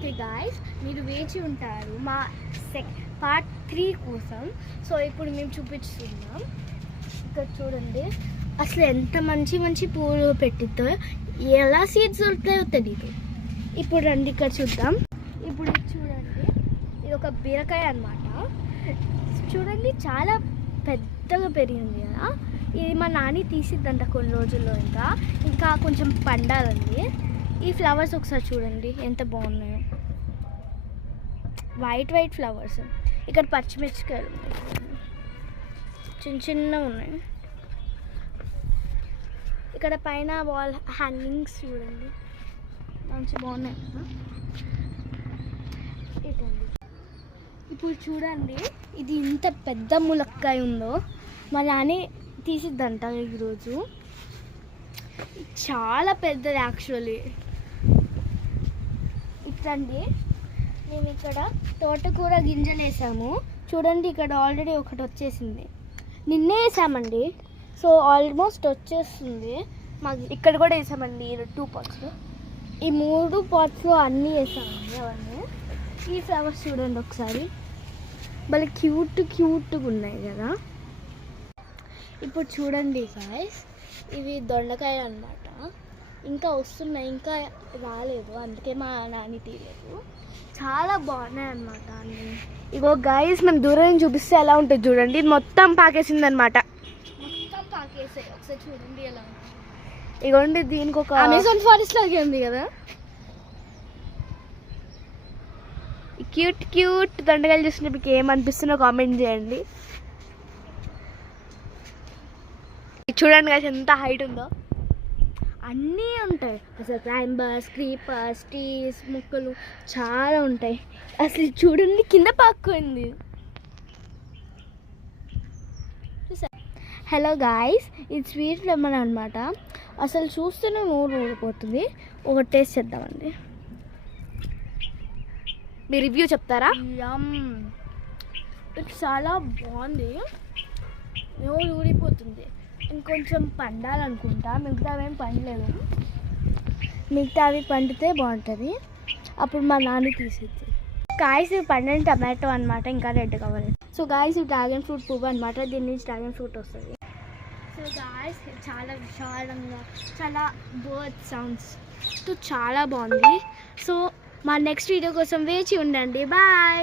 Okay guys, మీరు వేచి ఉంటారు మా పార్ట్ 3 కోసం. సో ఇప్పుడు మేము చూపిస్తున్నాం. ఇక్కడ చూడండి, అసలు ఎంత మంచి మంచి పూలు పెట్టిద్దో, ఎలా సీడ్స్ దొరుకుతాయో తెలియదు. ఇప్పుడు రండి ఇక్కడ చూద్దాం. ఇప్పుడు ఇది చూడండి, ఇది ఒక బీరకాయ అన్నమాట. చూడండి చాలా పెద్దగా పెరిగింది కదా. ఇది మా నాని తీసిద్దంట కొన్ని రోజుల్లో. ఇంకా కొంచెం పండాలండి. ఈ ఫ్లవర్స్ ఒకసారి చూడండి ఎంత బాగున్నాయో, వైట్ వైట్ ఫ్లవర్స్. ఇక్కడ పచ్చిమిర్చికాయలు ఉన్నాయి, చిన్న చిన్నగా ఉన్నాయి. ఇక్కడ పైన వాల్ హ్యాంగింగ్స్ చూడండి, మంచి బాగున్నాయి కదా. ఇటండి ఇప్పుడు చూడండి, ఇది ఇంత పెద్ద ములక్కాయ ఉందో మా నాని తీసిద్దంట ఈరోజు. చాలా పెద్దది యాక్చువల్లీ. ఇట్లండి, మేము ఇక్కడ తోటకూర గింజలు వేసాము. చూడండి, ఇక్కడ ఆల్రెడీ ఒకటి వచ్చేసింది. నిన్నే వేసామండి, సో ఆల్మోస్ట్ వచ్చేస్తుంది. మాకు ఇక్కడ కూడా వేసామండి 2 pots. ఈ 3 potsలో అన్నీ వేసామండి అవన్నీ. ఈ ఫ్లవర్స్ చూడండి ఒకసారి, భలే క్యూట్గా ఉన్నాయి కదా. ఇప్పుడు చూడండి గాయ్స్, ఇవి దొండకాయ అన్నమాట. ఇంకా వస్తున్నాయి, ఇంకా రాలేదు, అందుకే మా నాని తీయలేదు. చాలా బాగున్నాయి అన్నమాట అన్నీ. ఇగో గాయ్స్, మేము దూరం నుంచి చూపిస్తే ఎలా ఉంటుంది చూడండి. ఇది మొత్తం పాకేసింది అనమాట. మొత్తం పాకేసాయి, ఒకసారి చూడండి ఎలా ఉంటుంది. ఇగోండి, దీనికి ఒక అమెజాన్ ఫారెస్ట్ లాగే ఉంది కదా. క్యూట్ దొండకాయలు చూస్తుంటే మీకు ఏమనిపిస్తుందో కామెంట్ చేయండి. చూడండి గాయ్స్, ఎంత హైట్ ఉందో. అన్నీ ఉంటాయి అసలు, క్లైంబర్స్, క్రీపర్స్, ట్రీస్, మొక్కలు చాలా ఉంటాయి. అసలు చూడండి, కింద పాక్కుంది. హలో గాయ్స్, ఇది స్వీట్ లెమన్ అనమాట. అసలు చూస్తేనే నోరు ఊడిపోతుంది. ఒక టేస్ట్ చేద్దామండి. మీ రివ్యూ చెప్తారా? ఇది చాలా బాగుంది, నోరు ఊడిపోతుంది. ఇంకొంచెం పండాలనుకుంటా, మిగతావి ఏం పండలేదు. మిగతావి పండితే బాగుంటుంది, అప్పుడు మా నాన్న తీసిద్ది. గాయ్స్, ఇవి పండిన టమాటో అనమాట, ఇంకా రెడ్ కావాలి. సో గాయ్స్, ఇవి డ్రాగన్ ఫ్రూట్ పువ్వు అనమాట, దీని నుంచి డ్రాగన్ ఫ్రూట్ వస్తుంది. సో గాయ్స్, చాలా విశాలంగా, చాలా బర్డ్ సౌండ్స్తో చాలా బాగుంది. సో మా నెక్స్ట్ వీడియో కోసం వేచి ఉండండి. బాయ్.